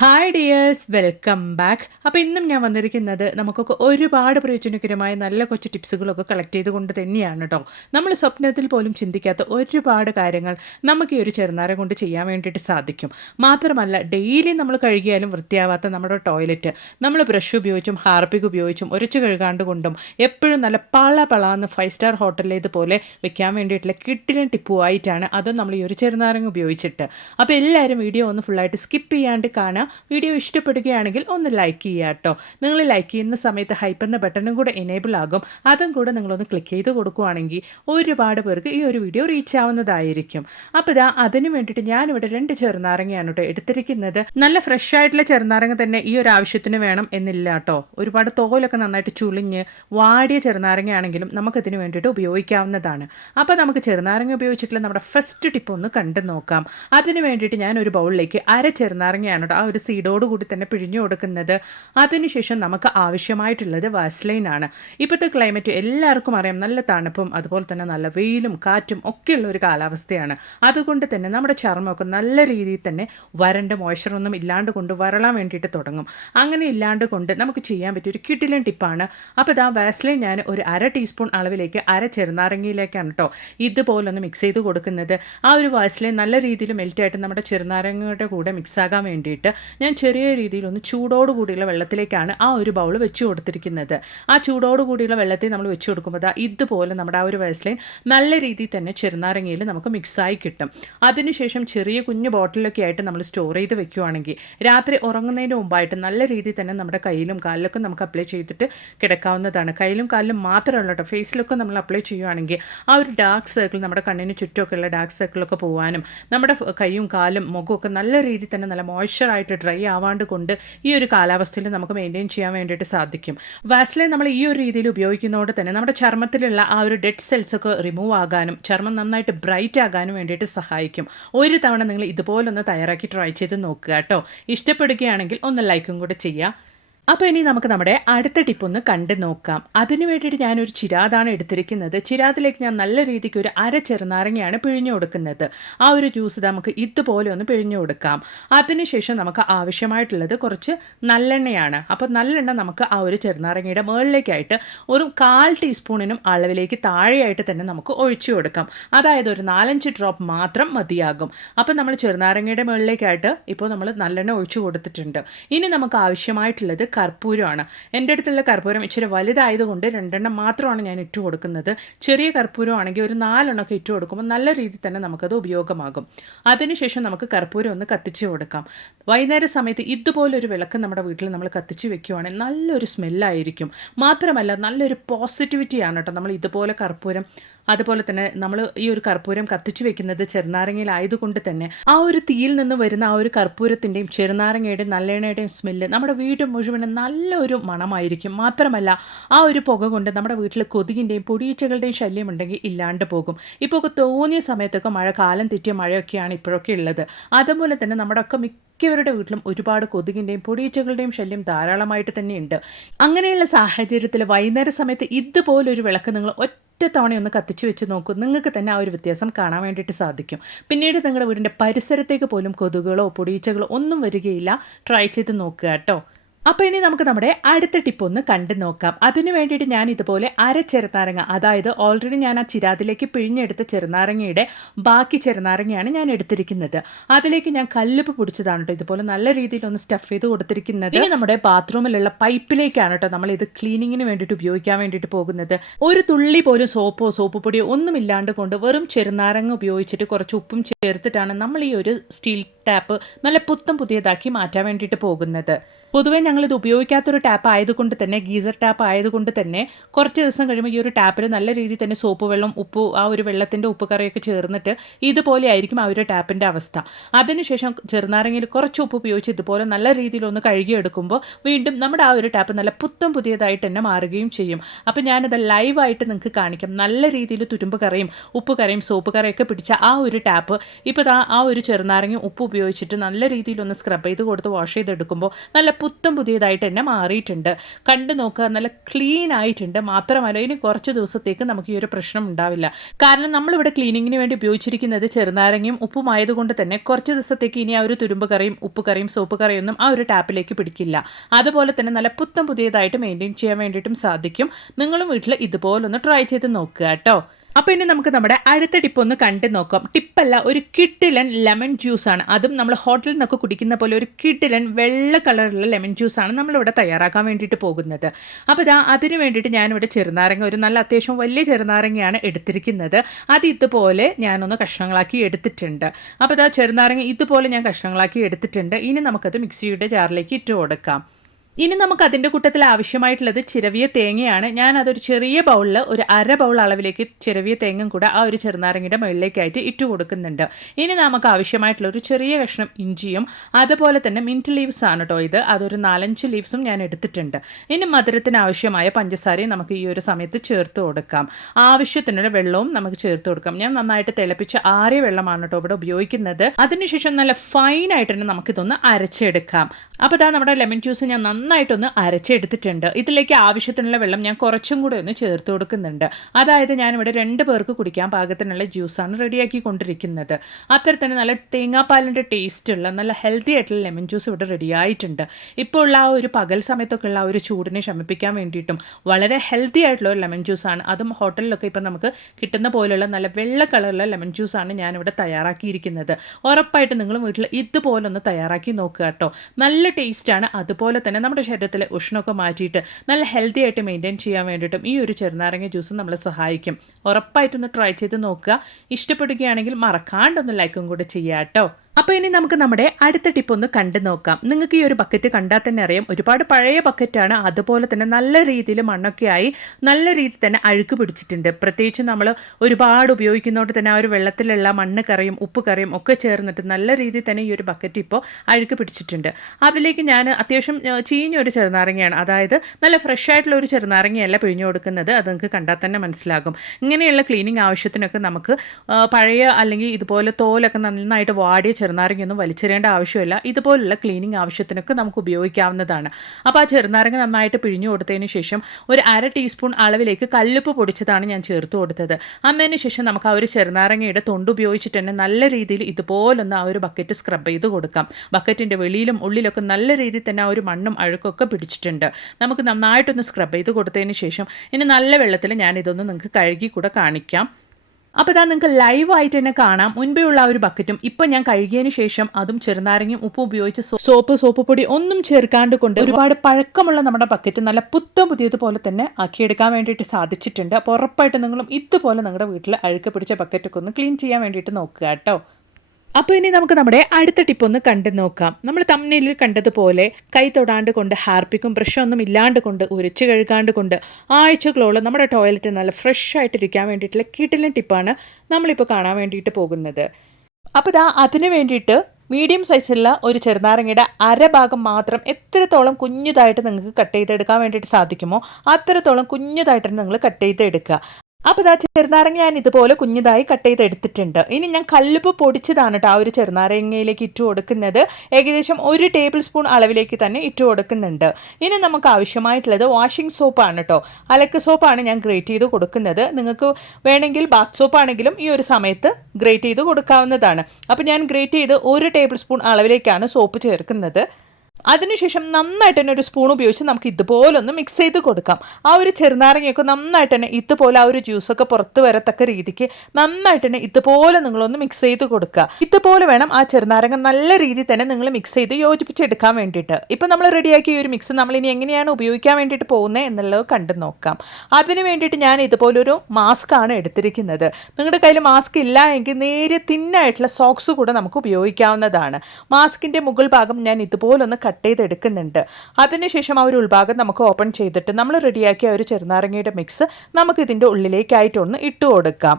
Hi dears, welcome back. അപ്പോൾ ഇന്നും ഞാൻ വന്നിരിക്കുന്നത് നമുക്കൊക്കെ ഒരുപാട് പ്രയോജനകരമായ നല്ല കുറച്ച് ടിപ്സുകളൊക്കെ കളക്ട് ചെയ്തുകൊണ്ട് തന്നെയാണ് കേട്ടോ. നമ്മൾ സ്വപ്നത്തിൽ പോലും ചിന്തിക്കാത്ത ഒരുപാട് കാര്യങ്ങൾ നമുക്ക് ഈ ഒരു ചെറുനാരം കൊണ്ട് ചെയ്യാൻ വേണ്ടിയിട്ട് സാധിക്കും. മാത്രമല്ല, ഡെയിലി നമ്മൾ കഴുകിയാലും വൃത്തിയാവാത്ത നമ്മുടെ ടോയ്ലറ്റ് നമ്മൾ ബ്രഷ് ഉപയോഗിച്ചും ഹാർപ്പിക് ഉപയോഗിച്ചും ഉരച്ച് കഴുകാണ്ട് കൊണ്ടും എപ്പോഴും നല്ല പളാന്ന് 5 സ്റ്റാർ ഹോട്ടലിലേതുപോലെ വെക്കാൻ വേണ്ടിയിട്ടുള്ള കിട്ടിലും ടിപ്പുമായിട്ടാണ് അതും നമ്മൾ ഈ ഒരു ചെറുനാരങ്ങ ഉപയോഗിച്ചിട്ട്. അപ്പോൾ എല്ലാവരും വീഡിയോ ഒന്ന് ഫുള്ളായിട്ട് സ്കിപ്പ് ചെയ്യാണ്ട് കാണാം. വീഡിയോ ഇഷ്ടപ്പെടുകയാണെങ്കിൽ ഒന്ന് ലൈക്ക് ചെയ്യുക കേട്ടോ. നിങ്ങൾ ലൈക്ക് ചെയ്യുന്ന സമയത്ത് ഹൈപ്പ് എന്ന ബട്ടണും കൂടെ എനേബിൾ ആകും. അതും കൂടെ നിങ്ങളൊന്ന് ക്ലിക്ക് ചെയ്ത് കൊടുക്കുകയാണെങ്കിൽ ഒരുപാട് പേർക്ക് ഈ ഒരു വീഡിയോ റീച്ച് ആവുന്നതായിരിക്കും. അപ്പോൾ അതിന് വേണ്ടിയിട്ട് ഞാനിവിടെ 2 ചെറുനാരങ്ങയാണ് കേട്ടോ എടുത്തിരിക്കുന്നത്. നല്ല ഫ്രഷ് ആയിട്ടുള്ള ചെറുനാരങ്ങ തന്നെ ഈ ഒരു ആവശ്യത്തിന് വേണം എന്നില്ല കേട്ടോ. ഒരുപാട് തോലൊക്കെ നന്നായിട്ട് ചുളിഞ്ഞ് വാടിയ ചെറുനാരങ്ങയാണെങ്കിലും നമുക്കിതിന് വേണ്ടിയിട്ട് ഉപയോഗിക്കാവുന്നതാണ്. അപ്പോൾ നമുക്ക് ചെറുനാരങ്ങ ഉപയോഗിച്ചിട്ടുള്ള നമ്മുടെ ഫസ്റ്റ് ടിപ്പ് ഒന്ന് കണ്ടു നോക്കാം. അതിന് വേണ്ടിയിട്ട് ഞാൻ ഒരു ബൗളിലേക്ക് അര ചെറുനാരങ്ങയാണ് കേട്ടോ ആ ഒരു സീഡോട് കൂടി തന്നെ പിഴിഞ്ഞു കൊടുക്കുന്നത്. അതിനുശേഷം നമുക്ക് ആവശ്യമായിട്ടുള്ളത് വാസ്ലൈനാണ്. ഇപ്പോഴത്തെ ക്ലൈമറ്റ് എല്ലാവർക്കും അറിയാം, നല്ല തണുപ്പും അതുപോലെ തന്നെ നല്ല വെയിലും കാറ്റും ഒക്കെയുള്ള ഒരു കാലാവസ്ഥയാണ്. അതുകൊണ്ട് തന്നെ നമ്മുടെ ചർമ്മമൊക്കെ നല്ല രീതിയിൽ തന്നെ വരണ്ട മോയ്സ്ചറൊന്നും ഇല്ലാണ്ട് കൊണ്ട് വരളാൻ വേണ്ടിയിട്ട് തുടങ്ങും. അങ്ങനെ ഇല്ലാണ്ട് കൊണ്ട് നമുക്ക് ചെയ്യാൻ പറ്റിയ ഒരു കിടിലൻ ടിപ്പാണ്. അപ്പോൾ വാസ്ലൈൻ ഞാൻ ഒരു 1/2 ടീസ്പൂൺ അളവിലേക്ക് അര ചെറുനാരങ്ങയിലേക്കാണ് കേട്ടോ ഇതുപോലൊന്ന് മിക്സ് ചെയ്ത് കൊടുക്കുന്നത്. ആ ഒരു വാസ്ലൈൻ നല്ല രീതിയിൽ മെൽറ്റായിട്ട് നമ്മുടെ ചെറുനാരങ്ങയുടെ കൂടെ മിക്സാകാൻ വേണ്ടിയിട്ട് ഞാൻ ചെറിയ രീതിയിലൊന്ന് ചൂടോട് കൂടിയുള്ള വെള്ളത്തിലേക്കാണ് ആ ഒരു ബൗൾ വെച്ച് കൊടുത്തിരിക്കുന്നത്. ആ ചൂടോട് കൂടിയുള്ള വെള്ളത്തിൽ നമ്മൾ വെച്ച് കൊടുക്കുമ്പോൾ ഇതുപോലെ നമ്മുടെ ആ ഒരു വാസ്ലൈൻ നല്ല രീതിയിൽ തന്നെ ചെറുനാരങ്ങയിൽ നമുക്ക് മിക്സായി കിട്ടും. അതിനുശേഷം ചെറിയ കുഞ്ഞു ബോട്ടിലൊക്കെ ആയിട്ട് നമ്മൾ സ്റ്റോർ ചെയ്ത് വെക്കുകയാണെങ്കിൽ രാത്രി ഉറങ്ങുന്നതിന് മുമ്പായിട്ട് നല്ല രീതിയിൽ തന്നെ നമ്മുടെ കയ്യിലും കാലിലൊക്കെ നമുക്ക് അപ്ലൈ ചെയ്തിട്ട് കിടക്കാവുന്നതാണ്. കയ്യിലും കാലിലും മാത്രമല്ല കേട്ടോ, ഫേസിലൊക്കെ നമ്മൾ അപ്ലൈ ചെയ്യുകയാണെങ്കിൽ ആ ഒരു ഡാർക്ക് സർക്കിൾ, നമ്മുടെ കണ്ണിന് ചുറ്റുമൊക്കെയുള്ള ഡാർക്ക് സർക്കിളൊക്കെ പോകാനും നമ്മുടെ കൈയും കാലും മുഖമൊക്കെ നല്ല രീതിയിൽ തന്നെ നല്ല മോയ്സ്ചറായിട്ട് ഡ്രൈ ആവാണ്ട് കൊണ്ട് ഈ ഒരു കാലാവസ്ഥയിൽ നമുക്ക് മെയിൻറ്റെയിൻ ചെയ്യാൻ വേണ്ടിയിട്ട് സാധിക്കും. വാസ്ലൈൻ നമ്മൾ ഈ ഒരു രീതിയിൽ ഉപയോഗിക്കുന്നതുകൊണ്ട് തന്നെ നമ്മുടെ ചർമ്മത്തിലുള്ള ആ ഒരു ഡെഡ് സെൽസൊക്കെ റിമൂവ് ആകാനും ചർമ്മം നന്നായിട്ട് ബ്രൈറ്റ് ആകാനും വേണ്ടിയിട്ട് സഹായിക്കും. ഒരു തവണ നിങ്ങൾ ഇതുപോലൊന്ന് തയ്യാറാക്കി ട്രൈ ചെയ്ത് നോക്കുക കേട്ടോ. ഇഷ്ടപ്പെടുകയാണെങ്കിൽ ഒന്ന് ലൈക്കും കൂടെ ചെയ്യുക. അപ്പോൾ ഇനി നമുക്ക് നമ്മുടെ അടുത്ത ടിപ്പൊന്ന് കണ്ടു നോക്കാം. അതിന് വേണ്ടിയിട്ട് ഞാനൊരു ചിരാതാണ് എടുത്തിരിക്കുന്നത്. ചിരാതിലേക്ക് ഞാൻ നല്ല രീതിക്ക് ഒരു അര ചെറുനാരങ്ങയാണ് പിഴിഞ്ഞു കൊടുക്കുന്നത്. ആ ഒരു ജ്യൂസ് നമുക്ക് ഇതുപോലെ ഒന്ന് പിഴിഞ്ഞു കൊടുക്കാം. അതിനുശേഷം നമുക്ക് ആവശ്യമായിട്ടുള്ളത് കുറച്ച് നല്ലെണ്ണയാണ്. അപ്പോൾ നല്ലെണ്ണ നമുക്ക് ആ ഒരു ചെറുനാരങ്ങയുടെ മുകളിലേക്കായിട്ട് ഒരു 1/4 ടീസ്പൂണിനും അളവിലേക്ക് താഴെയായിട്ട് തന്നെ നമുക്ക് ഒഴിച്ചു കൊടുക്കാം. അതായത് ഒരു 4-5 ഡ്രോപ്പ് മാത്രം മതിയാകും. അപ്പോൾ നമ്മൾ ചെറുനാരങ്ങയുടെ മുകളിലേക്കായിട്ട് ഇപ്പോൾ നമ്മൾ നല്ലെണ്ണ ഒഴിച്ചു കൊടുത്തിട്ടുണ്ട്. ഇനി നമുക്ക് ആവശ്യമായിട്ടുള്ളത് കർപ്പൂരമാണ്. എൻ്റെ അടുത്തുള്ള കർപ്പൂരം ഇച്ചിരി വലുതായതുകൊണ്ട് 2 എണ്ണം മാത്രമാണ് ഞാൻ ഇട്ട് കൊടുക്കുന്നത്. ചെറിയ കർപ്പൂരം ആണെങ്കിൽ ഒരു 4 എണ്ണമൊക്കെ ഇട്ട് കൊടുക്കുമ്പോൾ നല്ല രീതിയിൽ തന്നെ നമുക്കത് ഉപയോഗമാകും. അതിനുശേഷം നമുക്ക് കർപ്പൂരം ഒന്ന് കത്തിച്ച് കൊടുക്കാം. വൈകുന്നേര സമയത്ത് ഇതുപോലൊരു വിളക്ക് നമ്മുടെ വീട്ടിൽ നമ്മൾ കത്തിച്ച് വെക്കുകയാണെങ്കിൽ നല്ലൊരു സ്മെല്ലായിരിക്കും. മാത്രമല്ല നല്ലൊരു പോസിറ്റിവിറ്റിയാണ് കേട്ടോ നമ്മൾ ഇതുപോലെ കർപ്പൂരം. അതുപോലെ തന്നെ നമ്മൾ ഈ ഒരു കർപ്പൂരം കത്തിച്ചു വെക്കുന്നത് ചെറുനാരങ്ങയിലായതുകൊണ്ട് തന്നെ ആ ഒരു തീയിൽ നിന്ന് വരുന്ന ആ ഒരു കർപ്പൂരത്തിൻ്റെയും ചെറുനാരങ്ങയുടെയും നല്ലെണ്ണയുടെയും സ്മെല്ല് നമ്മുടെ വീട് മുഴുവനും നല്ലൊരു മണമായിരിക്കും. മാത്രമല്ല ആ ഒരു പുക കൊണ്ട് നമ്മുടെ വീട്ടിൽ കൊതുകിൻ്റെയും പൊടിയീച്ചകളുടെയും ശല്യം ഉണ്ടെങ്കിൽ ഇല്ലാണ്ട് പോകും. ഇപ്പോൾ തോന്നിയ സമയത്തൊക്കെ കാലം തെറ്റിയ മഴയൊക്കെയാണ് ഇപ്പോഴൊക്കെ ഉള്ളത്. അതുപോലെ തന്നെ നമ്മുടെ ഒക്കെ മിക്കവരുടെ വീട്ടിലും ഒരുപാട് കൊതുകിൻ്റെയും പൊടിയീച്ചകളുടെയും ശല്യം ധാരാളമായിട്ട് തന്നെയുണ്ട്. അങ്ങനെയുള്ള സാഹചര്യത്തിൽ വൈകുന്നേര സമയത്ത് ഇതുപോലൊരു വിളക്ക് നിങ്ങൾ തവണയൊന്ന് കത്തിച്ചു വെച്ച് നോക്കൂ. നിങ്ങൾക്ക് തന്നെ ആ ഒരു വ്യത്യാസം കാണാൻ വേണ്ടിയിട്ട് സാധിക്കും. പിന്നീട് നിങ്ങളുടെ വീടിൻ്റെ പരിസരത്തേക്ക് പോലും കൊതുകുകളോ പൊടിയീച്ചകളോ ഒന്നും വരികയില്ല. ട്രൈ ചെയ്ത് നോക്കുക കേട്ടോ. അപ്പോൾ ഇനി നമുക്ക് നമ്മുടെ അടുത്ത ടിപ്പ് ഒന്ന് കണ്ടു നോക്കാം. അതിന് വേണ്ടിയിട്ട് ഞാൻ ഇതുപോലെ അര ചെറുനാരങ്ങ, അതായത് ഓൾറെഡി ഞാൻ ആ ചിരാതിലേക്ക് പിഴിഞ്ഞെടുത്ത ചെറുനാരങ്ങയുടെ ബാക്കി ചെറുനാരങ്ങയാണ് ഞാൻ എടുത്തിരിക്കുന്നത്. അതിലേക്ക് ഞാൻ കല്ലുപ്പ് പൊടിച്ചതാണ് കേട്ടോ ഇതുപോലെ നല്ല രീതിയിൽ ഒന്ന് സ്റ്റഫ് ചെയ്ത് കൊടുത്തിരിക്കുന്നത്. ഇനി നമ്മുടെ ബാത്റൂമിലുള്ള പൈപ്പിലേക്കാണ് കേട്ടോ നമ്മൾ ഇത് ക്ലീനിങ്ങിന് വേണ്ടിയിട്ട് ഉപയോഗിക്കാൻ വേണ്ടിയിട്ട് പോകുന്നത്. ഒരു തുള്ളി പോലും സോപ്പ് പൊടിയോ ഒന്നും ഇല്ലാണ്ട് കൊണ്ട് വെറും ചെറുനാരങ്ങ ഉപയോഗിച്ചിട്ട് കുറച്ച് ഉപ്പും ചേർത്തിട്ടാണ് നമ്മൾ ഈ ഒരു സ്റ്റീൽ ടാപ്പ് നല്ല പുതിയതാക്കി മാറ്റാൻ വേണ്ടിയിട്ട് പോകുന്നത്. പൊതുവേ ഞങ്ങളിത് ഉപയോഗിക്കാത്തൊരു ടാപ്പ് ആയതുകൊണ്ട് തന്നെ, ഗീസർ ടാപ്പ് ആയതുകൊണ്ട് തന്നെ കുറച്ച് ദിവസം കഴിയുമ്പോൾ ഈ ഒരു ടാപ്പിൽ നല്ല രീതിയിൽ തന്നെ സോപ്പ് വെള്ളം, ഉപ്പ്, ആ ഒരു വെള്ളത്തിൻ്റെ ഉപ്പ് കറിയൊക്കെ ചേർന്നിട്ട് ഇതുപോലെ ആയിരിക്കും ആ ഒരു ടാപ്പിൻ്റെ അവസ്ഥ. അതിനുശേഷം ചെറുനാരങ്ങയിൽ കുറച്ച് ഉപ്പ് ഉപയോഗിച്ച് ഇതുപോലെ നല്ല രീതിയിലൊന്ന് കഴുകിയെടുക്കുമ്പോൾ വീണ്ടും നമ്മുടെ ആ ഒരു ടാപ്പ് നല്ല പുതിയതായിട്ട് തന്നെ മാറുകയും ചെയ്യും. അപ്പോൾ ഞാനിത് ലൈവായിട്ട് നിങ്ങൾക്ക് കാണിക്കാം. നല്ല രീതിയിൽ തുരുമ്പ് കറിയും ഉപ്പ് കറിയും സോപ്പ് കറിയൊക്കെ പിടിച്ച ആ ഒരു ടാപ്പ് ഇപ്പോൾ ആ ഒരു ചെറുനാരങ്ങ ഉപ്പ് ഉപയോഗിച്ചിട്ട് നല്ല രീതിയിലൊന്ന് സ്ക്രബ് ചെയ്ത് കൊടുത്ത് വാഷ് ചെയ്തെടുക്കുമ്പോൾ നല്ല പുത്തൻ പുതിയതായിട്ട് തന്നെ മാറിയിട്ടുണ്ട്. കണ്ടു നോക്കുക, നല്ല ക്ലീൻ ആയിട്ടുണ്ട്. മാത്രമല്ല ഇനി കുറച്ച് ദിവസത്തേക്ക് നമുക്ക് ഈ ഒരു പ്രശ്നം ഉണ്ടാവില്ല. കാരണം നമ്മളിവിടെ ക്ലീനിങ്ങിന് വേണ്ടി ഉപയോഗിച്ചിരിക്കുന്നത് ചെറുനാരങ്ങയും ഉപ്പുമായതുകൊണ്ട് തന്നെ കുറച്ച് ദിവസത്തേക്ക് ഇനി ആ ഒരു തുരുമ്പ് കറിയും ഉപ്പ് കറിയും സോപ്പ് കറിയൊന്നും ആ ഒരു ടാപ്പിലേക്ക് പിടിക്കില്ല. അതുപോലെ തന്നെ നല്ല പുത്തം പുതിയതായിട്ട് മെയിൻറ്റെയിൻ ചെയ്യാൻ വേണ്ടിയിട്ടും സാധിക്കും. നിങ്ങളും വീട്ടിൽ ഇതുപോലൊന്ന് ട്രൈ ചെയ്ത് നോക്കുക കേട്ടോ. അപ്പോൾ ഇനി നമുക്ക് നമ്മുടെ അടുത്ത ടിപ്പ് ഒന്ന് കണ്ടു നോക്കാം. ടിപ്പല്ല, ഒരു കിട്ടിലൻ ലെമൺ ജ്യൂസാണ്. അതും നമ്മൾ ഹോട്ടലിൽ നിന്നൊക്കെ കുടിക്കുന്ന പോലെ ഒരു കിട്ടിലൻ വെള്ള കളറുള്ള ലെമൺ ജ്യൂസാണ് നമ്മളിവിടെ തയ്യാറാക്കാൻ വേണ്ടിയിട്ട് പോകുന്നത്. അപ്പോൾ അതിന് വേണ്ടിയിട്ട് ഞാനിവിടെ ചെറുനാരങ്ങ, ഒരു നല്ല അത്യാവശ്യം വലിയ ചെറുനാരങ്ങയാണ് എടുത്തിരിക്കുന്നത്. അത് ഇതുപോലെ ഞാനൊന്ന് കഷ്ണങ്ങളാക്കി എടുത്തിട്ടുണ്ട്. അപ്പോൾ ചെറുനാരങ്ങ ഇതുപോലെ ഞാൻ കഷ്ണങ്ങളാക്കി എടുത്തിട്ടുണ്ട്. ഇനി നമുക്കത് മിക്സിയുടെ ജാറിലേക്ക് ഇട്ട് കൊടുക്കാം. ഇനി നമുക്ക് അതിൻ്റെ കൂട്ടത്തിൽ ആവശ്യമായിട്ടുള്ളത് ചിരവിയ തേങ്ങയാണ്. ഞാൻ അതൊരു ചെറിയ ബൗളിൽ ഒരു അര ബൗൾ അളവിലേക്ക് ചിരവിയ തേങ്ങയും കൂടെ ആ ഒരു ചെറുനാരങ്ങയുടെ മുകളിലേക്കായിട്ട് ഇട്ട് കൊടുക്കുന്നുണ്ട്. ഇനി നമുക്ക് ആവശ്യമായിട്ടുള്ള ഒരു ചെറിയ കഷ്ണം ഇഞ്ചിയും അതുപോലെ തന്നെ മിൻറ്റ് ലീവ്സ് ആണ് കേട്ടോ ഇത്. അതൊരു 4-5 ലീവ്സും ഞാൻ എടുത്തിട്ടുണ്ട്. ഇനി മധുരത്തിന് ആവശ്യമായ പഞ്ചസാരയും നമുക്ക് ഈ ഒരു സമയത്ത് ചേർത്ത് കൊടുക്കാം. ആവശ്യത്തിനുള്ള വെള്ളവും നമുക്ക് ചേർത്ത് കൊടുക്കാം. ഞാൻ നന്നായിട്ട് തിളപ്പിച്ച് ആറിയ വെള്ളമാണ് കേട്ടോ ഇവിടെ ഉപയോഗിക്കുന്നത്. അതിനുശേഷം നല്ല ഫൈനായിട്ട് തന്നെ നമുക്കിതൊന്ന് അരച്ചെടുക്കാം. അപ്പോൾ നമ്മുടെ ലെമൺ ജ്യൂസ് ഞാൻ നന്നായിട്ടൊന്ന് അരച്ചെടുത്തിട്ടുണ്ട്. ഇതിലേക്ക് ആവശ്യത്തിനുള്ള വെള്ളം ഞാൻ കുറച്ചും കൂടെ ഒന്ന് ചേർത്ത് കൊടുക്കുന്നുണ്ട്. അതായത് ഞാനിവിടെ 2 പേർക്ക് കുടിക്കാൻ പാകത്തിനുള്ള ജ്യൂസാണ് റെഡിയാക്കി കൊണ്ടിരിക്കുന്നത്. അത്തരത്തിന് നല്ല തേങ്ങാപ്പാലിൻ്റെ ടേസ്റ്റുള്ള നല്ല ഹെൽത്തി ആയിട്ടുള്ള ലെമൺ ജ്യൂസ് ഇവിടെ റെഡി ആയിട്ടുണ്ട്. ഇപ്പോൾ ഉള്ള ആ ഒരു പകൽ സമയത്തൊക്കെ ഉള്ള ആ ഒരു ചൂടിനെ ശമിപ്പിക്കാൻ വേണ്ടിയിട്ടും വളരെ ഹെൽത്തി ആയിട്ടുള്ള ഒരു ലെമൺ ജ്യൂസാണ്. അതും ഹോട്ടലിലൊക്കെ ഇപ്പോൾ നമുക്ക് കിട്ടുന്ന പോലെയുള്ള നല്ല വെള്ള കളറുള്ള ലെമൺ ജ്യൂസാണ് ഞാനിവിടെ തയ്യാറാക്കിയിരിക്കുന്നത്. ഉറപ്പായിട്ട് നിങ്ങളും വീട്ടിൽ ഇതുപോലൊന്ന് തയ്യാറാക്കി നോക്കുക കേട്ടോ. നല്ല ടേസ്റ്റാണ്. അതുപോലെ തന്നെ നമ്മുടെ ശരീരത്തിലെ ഉഷ്ണമൊക്കെ മാറ്റിയിട്ട് നല്ല ഹെൽത്തി ആയിട്ട് മെയിൻറ്റെയിൻ ചെയ്യാൻ വേണ്ടിയിട്ടും ഈ ഒരു ചെറുനാരങ്ങ ജ്യൂസ് നമ്മളെ സഹായിക്കും. ഉറപ്പായിട്ടൊന്ന് ട്രൈ ചെയ്ത് നോക്കുക. ഇഷ്ടപ്പെടുകയാണെങ്കിൽ മറക്കാണ്ടൊന്ന് ലൈക്കും കൂടെ ചെയ്യുക കേട്ടോ. അപ്പോൾ ഇനി നമുക്ക് നമ്മുടെ അടുത്ത ടിപ്പ് ഒന്ന് കണ്ടു നോക്കാം. നിങ്ങൾക്ക് ഈ ഒരു ബക്കറ്റ് കണ്ടാൽ തന്നെ അറിയാം, ഒരുപാട് പഴയ ബക്കറ്റാണ്. അതുപോലെ തന്നെ നല്ല രീതിയിൽ മണ്ണൊക്കെ ആയി നല്ല രീതിയിൽ തന്നെ അഴുക്ക് പിടിച്ചിട്ടുണ്ട്. പ്രത്യേകിച്ച് നമ്മൾ ഒരുപാട് ഉപയോഗിക്കുന്നതുകൊണ്ട് തന്നെ ആ ഒരു വെള്ളത്തിലുള്ള മണ്ണ് കറിയും ഉപ്പ് കറിയും ഒക്കെ ചേർന്നിട്ട് നല്ല രീതിയിൽ തന്നെ ഈ ഒരു ബക്കറ്റ് ഇപ്പോൾ അഴുക്ക് പിടിച്ചിട്ടുണ്ട്. അതിലേക്ക് ഞാൻ അത്യാവശ്യം ചീഞ്ഞൊരു ചെറുനാരങ്ങയാണ്, അതായത് നല്ല ഫ്രഷ് ആയിട്ടുള്ള ഒരു ചെറുനാരങ്ങയല്ല പിഴിഞ്ഞു കൊടുക്കുന്നത്. അത് നിങ്ങൾക്ക് കണ്ടാൽ തന്നെ മനസ്സിലാകും. ഇങ്ങനെയുള്ള ക്ലീനിങ് ആവശ്യത്തിനൊക്കെ നമുക്ക് പഴയ അല്ലെങ്കിൽ ഇതുപോലെ തോലൊക്കെ നന്നായിട്ട് വാടിയ ചെറുനാരങ്ങയൊന്നും വലിച്ചെറിയേണ്ട ആവശ്യമില്ല. ഇതുപോലുള്ള ക്ലീനിങ് ആവശ്യത്തിനൊക്കെ നമുക്ക് ഉപയോഗിക്കാവുന്നതാണ്. അപ്പോൾ ആ ചെറുനാരങ്ങ നന്നായിട്ട് പിഴിഞ്ഞു കൊടുത്തതിന് ശേഷം ഒരു 1/2 ടീസ്പൂൺ അളവിലേക്ക് കല്ലുപ്പ് പൊടിച്ചതാണ് ഞാൻ ചേർത്ത് കൊടുത്തത്. അന്നതിന് ശേഷം നമുക്ക് ആ ഒരു ചെറുനാരങ്ങയുടെ തൊണ്ട് ഉപയോഗിച്ചിട്ട് തന്നെ നല്ല രീതിയിൽ ഇതുപോലൊന്ന് ആ ഒരു ബക്കറ്റ് സ്ക്രബ് ചെയ്ത് കൊടുക്കാം. ബക്കറ്റിൻ്റെ വെളിയിലും ഉള്ളിലൊക്കെ നല്ല രീതിയിൽ തന്നെ ആ ഒരു മണ്ണും അഴുക്കൊക്കെ പിടിച്ചിട്ടുണ്ട്. നമുക്ക് നന്നായിട്ടൊന്ന് സ്ക്രബ് ചെയ്ത് കൊടുത്തതിന് ശേഷം ഇനി നല്ല വെള്ളത്തിൽ ഞാനിതൊന്ന് നിങ്ങൾക്ക് കഴുകി കൂടെ കാണിക്കാം. അപ്പോൾ നിങ്ങൾക്ക് ലൈവായിട്ട് തന്നെ കാണാം. മുൻപേ ഉള്ള ആ ഒരു ബക്കറ്റും ഇപ്പോൾ ഞാൻ കഴുകിയതിന് ശേഷം അതും ചെറുനാരങ്ങയും ഉപ്പും ഉപയോഗിച്ച് സോപ്പ് പൊടി ഒന്നും ചേർക്കാണ്ട് കൊണ്ട് ഒരുപാട് പഴക്കമുള്ള നമ്മുടെ ബക്കറ്റ് നല്ല പുതിയതുപോലെ തന്നെ ആക്കിയെടുക്കാൻ വേണ്ടിയിട്ട് സാധിച്ചിട്ടുണ്ട്. അപ്പോൾ ഉറപ്പായിട്ട് നിങ്ങളും ഇതുപോലെ നിങ്ങളുടെ വീട്ടിൽ അഴുക്ക് പിടിച്ച ബക്കറ്റൊക്കെ ഒന്ന് ക്ലീൻ ചെയ്യാൻ വേണ്ടിയിട്ട് നോക്കുക കേട്ടോ. അപ്പോൾ ഇനി നമുക്ക് നമ്മുടെ അടുത്ത ടിപ്പ് ഒന്ന് കണ്ടു നോക്കാം. നമ്മൾ തംബ്നെയിലിൽ കണ്ടതുപോലെ കൈ തൊടാണ്ട് കൊണ്ട് ഹാർപ്പിക്കും ബ്രഷൊന്നും ഇല്ലാണ്ട് കൊണ്ട് ഉരച്ച് കഴുകാണ്ട് കൊണ്ട് ആഴ്ചകളോളം നമ്മുടെ ടോയ്ലറ്റ് നല്ല ഫ്രഷ് ആയിട്ടിരിക്കാൻ വേണ്ടിയിട്ടുള്ള കിടിലൻ ടിപ്പാണ് നമ്മളിപ്പോൾ കാണാൻ വേണ്ടിയിട്ട് പോകുന്നത്. അപ്പോൾ അതിന് വേണ്ടിയിട്ട് മീഡിയം സൈസുള്ള ഒരു ചെറുനാരങ്ങയുടെ അരഭാഗം മാത്രം എത്രത്തോളം കുഞ്ഞതായിട്ട് നിങ്ങൾക്ക് കട്ട് ചെയ്തെടുക്കാൻ വേണ്ടിയിട്ട് സാധിക്കുമോ അത്രത്തോളം കുഞ്ഞതായിട്ട് നിങ്ങൾ കട്ട് ചെയ്തെടുക്കുക. അപ്പോൾ ചെറുനാരങ്ങ ഞാൻ ഇതുപോലെ കുഞ്ഞതായി കട്ട് ചെയ്ത് എടുത്തിട്ടുണ്ട്. ഇനി ഞാൻ കല്ലുപ്പ് പൊടിച്ചതാണ് കേട്ടോ ആ ഒരു ചെറുനാരങ്ങയിലേക്ക് ഇട്ട് കൊടുക്കുന്നത്. ഏകദേശം 1 ടേബിൾ സ്പൂൺ അളവിലേക്ക് തന്നെ ഇട്ട് കൊടുക്കുന്നുണ്ട്. ഇനി നമുക്ക് ആവശ്യമായിട്ടുള്ളത് വാഷിംഗ് സോപ്പാണ് കേട്ടോ. അലക്ക് സോപ്പാണ് ഞാൻ ഗ്രേറ്റ് ചെയ്ത് കൊടുക്കുന്നത്. നിങ്ങൾക്ക് വേണമെങ്കിൽ ബാത്ത് സോപ്പാണെങ്കിലും ഈ ഒരു സമയത്ത് ഗ്രേറ്റ് ചെയ്ത് കൊടുക്കാവുന്നതാണ്. അപ്പോൾ ഞാൻ ഗ്രേറ്റ് ചെയ്ത് 1 ടേബിൾ സ്പൂൺ അളവിലേക്കാണ് സോപ്പ് ചേർക്കുന്നത്. അതിനുശേഷം നന്നായിട്ട് തന്നെ ഒരു സ്പൂൺ ഉപയോഗിച്ച് നമുക്ക് ഇതുപോലൊന്ന് മിക്സ് ചെയ്ത് കൊടുക്കാം. ആ ഒരു ചെറുനാരങ്ങയൊക്കെ നന്നായിട്ട് തന്നെ ഇതുപോലെ ആ ഒരു ജ്യൂസൊക്കെ പുറത്ത് വരത്തക്ക രീതിക്ക് നന്നായിട്ട് തന്നെ ഇതുപോലെ നിങ്ങളൊന്ന് മിക്സ് ചെയ്ത് കൊടുക്കുക. ഇതുപോലെ വേണം ആ ചെറുനാരങ്ങ നല്ല രീതിയിൽ തന്നെ നിങ്ങൾ മിക്സ് ചെയ്ത് യോജിപ്പിച്ചെടുക്കാൻ വേണ്ടിയിട്ട്. ഇപ്പം നമ്മൾ റെഡിയാക്കിയ ഈ ഒരു മിക്സ് നമ്മളിനി എങ്ങനെയാണ് ഉപയോഗിക്കാൻ വേണ്ടിയിട്ട് പോകുന്നത് എന്നുള്ളത് കണ്ടു നോക്കാം. അതിന് വേണ്ടിയിട്ട് ഞാൻ ഇതുപോലൊരു മാസ്ക് ആണ് എടുത്തിരിക്കുന്നത്. നിങ്ങളുടെ കയ്യിൽ മാസ്ക് ഇല്ല എങ്കിൽ നേരെ തിന്നായിട്ടുള്ള സോക്സ് കൂടെ നമുക്ക് ഉപയോഗിക്കാവുന്നതാണ്. മാസ്കിൻ്റെ മുകൾ ഭാഗം ഞാൻ ഇതുപോലൊന്ന് കട്ട് ചെയ്തെടുക്കുന്നുണ്ട്. അതിനുശേഷം ആ ഒരു ഉൾഭാഗം നമുക്ക് ഓപ്പൺ ചെയ്തിട്ട് നമ്മൾ റെഡിയാക്കിയ ഒരു ചെറുനാരങ്ങയുടെ മിക്സ് നമുക്ക് ഇതിൻ്റെ ഉള്ളിലേക്കായിട്ടൊന്ന് ഇട്ട് കൊടുക്കാം.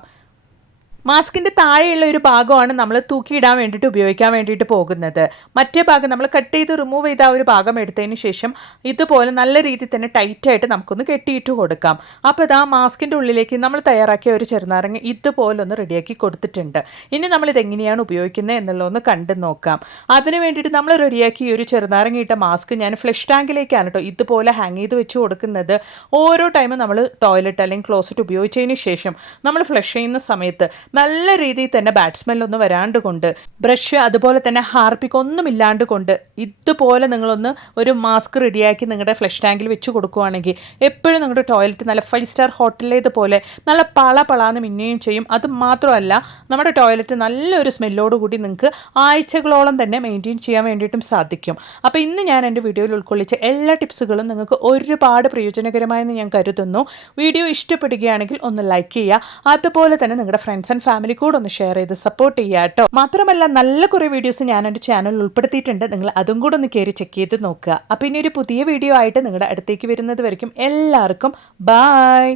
മാസ്കിൻ്റെ താഴെയുള്ള ഒരു ഭാഗമാണ് നമ്മൾ തൂക്കിയിടാൻ വേണ്ടിയിട്ട് ഉപയോഗിക്കാൻ വേണ്ടിയിട്ട് പോകുന്നത്. മറ്റേ ഭാഗം നമ്മൾ കട്ട് ചെയ്ത് റിമൂവ് ചെയ്ത ആ ഒരു ഭാഗം എടുത്തതിന് ശേഷം ഇതുപോലെ നല്ല രീതിയിൽ തന്നെ ടൈറ്റായിട്ട് നമുക്കൊന്ന് കെട്ടിയിട്ട് കൊടുക്കാം. അപ്പോൾ ഇതാ മാസ്കിൻ്റെ ഉള്ളിലേക്ക് നമ്മൾ തയ്യാറാക്കിയ ഒരു ചെറുനാരങ്ങ ഇതുപോലെ ഒന്ന് റെഡിയാക്കി കൊടുത്തിട്ടുണ്ട്. ഇനി നമ്മളിത് എങ്ങനെയാണ് ഉപയോഗിക്കുന്നത് എന്നുള്ളതൊന്ന് കണ്ടു നോക്കാം. അതിന് വേണ്ടിയിട്ട് നമ്മൾ റെഡിയാക്കി ഒരു ചെറുനാരങ്ങ ഇട്ട മാസ്ക് ഞാൻ ഫ്ലഷ് ടാങ്കിലേക്കാണ് കേട്ടോ ഇതുപോലെ ഹാങ് ചെയ്ത് വെച്ച് കൊടുക്കുന്നത്. ഓരോ ടൈമും നമ്മൾ ടോയ്ലറ്റ് അല്ലെങ്കിൽ ക്ലോസറ്റ് ഉപയോഗിച്ചതിന് ശേഷം നമ്മൾ ഫ്ലഷ് ചെയ്യുന്ന സമയത്ത് നല്ല രീതിയിൽ തന്നെ ബാഡ് സ്മെല്ലൊന്നും വരാണ്ട് കൊണ്ട് ബ്രഷ് അതുപോലെ തന്നെ ഹാർപ്പിക് ഒന്നും ഇല്ലാണ്ട് കൊണ്ട് ഇതുപോലെ നിങ്ങളൊന്ന് ഒരു മാസ്ക് റെഡിയാക്കി നിങ്ങളുടെ ഫ്ലഷ് ടാങ്കിൽ വെച്ച് കൊടുക്കുകയാണെങ്കിൽ എപ്പോഴും നിങ്ങളുടെ ടോയ്ലറ്റ് നല്ല 5 സ്റ്റാർ ഹോട്ടലിലേതുപോലെ നല്ല പളാന്ന് മിന്നുകയും ചെയ്യും. അത് മാത്രമല്ല നമ്മുടെ ടോയ്ലറ്റ് നല്ലൊരു സ്മെല്ലോട് കൂടി നിങ്ങൾക്ക് ആഴ്ചകളോളം തന്നെ മെയിൻറ്റെയിൻ ചെയ്യാൻ വേണ്ടിയിട്ടും സാധിക്കും. അപ്പോൾ ഇന്ന് ഞാൻ എൻ്റെ വീഡിയോയിൽ ഉൾക്കൊള്ളിച്ച എല്ലാ ടിപ്സുകളും നിങ്ങൾക്ക് ഒരുപാട് പ്രയോജനകരമായെന്ന് ഞാൻ കരുതുന്നു. വീഡിയോ ഇഷ്ടപ്പെടുകയാണെങ്കിൽ ഒന്ന് ലൈക്ക് ചെയ്യുക. അതുപോലെ തന്നെ നിങ്ങളുടെ ഫ്രണ്ട്സ് ആൻഡ് ഫാമിലി കൂടെ ഒന്ന് ഷെയർ ചെയ്ത് സപ്പോർട്ട് ചെയ്യുക കേട്ടോ. മാത്രമല്ല നല്ല കുറേ വീഡിയോസ് ഞാൻ എൻ്റെ ചാനലിൽ ഉൾപ്പെടുത്തിയിട്ടുണ്ട്. നിങ്ങൾ അതും കൂടെ ഒന്ന് കയറി ചെക്ക് ചെയ്ത് നോക്കുക. അപ്പോൾ ഇനി ഒരു പുതിയ വീഡിയോ ആയിട്ട് നിങ്ങളുടെ അടുത്തേക്ക് വരുന്നത് വരയ്ക്കും എല്ലാവർക്കും ബായ്.